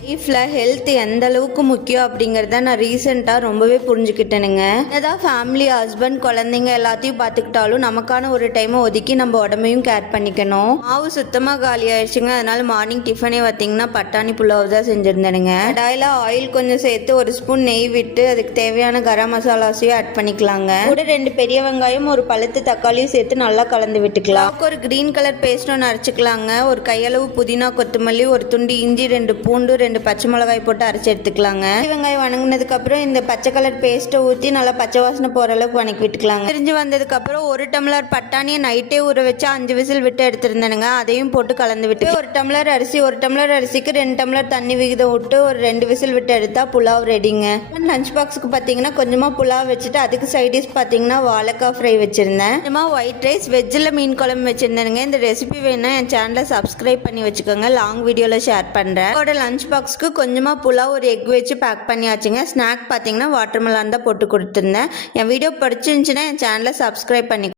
லைஃப்பில் ஹெல்த் எந்த அளவுக்கு முக்கியம் அப்படிங்கிறத நான் ரீசெண்டாக ரொம்பவே புரிஞ்சுக்கிட்டேனுங்க. என்னதான் ஃபேமிலி, ஹஸ்பண்ட், குழந்தைங்க எல்லாத்தையும் பார்த்துக்கிட்டாலும் நமக்கான ஒரு டைமை ஒதுக்கி நம்ம உடம்பையும் கேர் பண்ணிக்கணும். மாவு சுத்தமாக காலி ஆயிடுச்சுங்க. அதனால மார்னிங் டிஃபனே பார்த்தீங்கன்னா பட்டாணி புலாவ் தான் செஞ்சுருந்தேனுங்க. கடாயில் ஆயில் கொஞ்சம் சேர்த்து ஒரு ஸ்பூன் நெய் விட்டு அதுக்கு தேவையான கரம் மசாலாஸையும் ஆட் பண்ணிக்கலாங்க. கூட 2 பெரிய வெங்காயம், ஒரு பழுத்து தக்காளியும் சேர்த்து நல்லா கலந்து விட்டுக்கலாம். ஒரு கிரீன் கலர் பேஸ்ட் ஒன்று அரைச்சிக்கலாங்க. ஒரு கையளவு புதினா, கொத்தமல்லி, ஒரு துண்டு இஞ்சி, 2 பூண்டு, 2 பச்சை மிளகாய் போட்டு அரைச்சி எடுத்துக்கலாங்க. வெங்காயம் வணங்கினதுக்கு அப்புறம் இந்த பச்சை கலர் பேஸ்ட்டை ஊற்றி நல்லா பச்சை வாசனை போகிற அளவுக்கு வணக்கி விட்டுக்கலாங்க. பிரிஞ்சு வந்ததுக்கு அப்புறம் 1 டம்ளர் பட்டாணியை நைட்டே ஊற வச்சு 5 விசில் விட்டு எடுத்துருந்தேனுங்க. அதையும் போட்டு கலந்து விட்டு 1 டம்ளர் அரிசிக்கு 2 டம்ளர் தண்ணி விகிதம் விட்டு ஒரு 2 விசில் விட்டு எடுத்தா புலாவ் ரெடிங்க. லஞ்ச் பாக்ஸுக்கு பார்த்தீங்கன்னா கொஞ்சமாக புலாவ் வச்சுட்டு அதுக்கு சைடிஷ் பார்த்தீங்கன்னா வாழைக்காய் ஃப்ரை வச்சிருந்தேன். கொஞ்சமாக ஒயிட் ரைஸ், வெஜ்ஜில் மீன் குழம்பு வச்சிருந்தேனுங்க. இந்த ரெசிபி வேணா என் சேனலை சப்ஸ்கிரைப் பண்ணி வச்சுக்கோங்க. லாங் வீடியோவில் ஷேர் பண்ணுறேன். லஞ்ச் பாக்ஸ்க்கு கொஞ்சமாக புலாவ், ஒரு எக் வச்சு பேக் பண்ணியாச்சுங்க. ஸ்நாக் பார்த்தீங்கன்னா வாட்டர்மெலான் தான் போட்டு கொடுத்துருந்தேன். என் வீடியோ பிடிச்சிருந்துச்சுன்னா என் சேனலை சப்ஸ்கிரைப் பண்ணி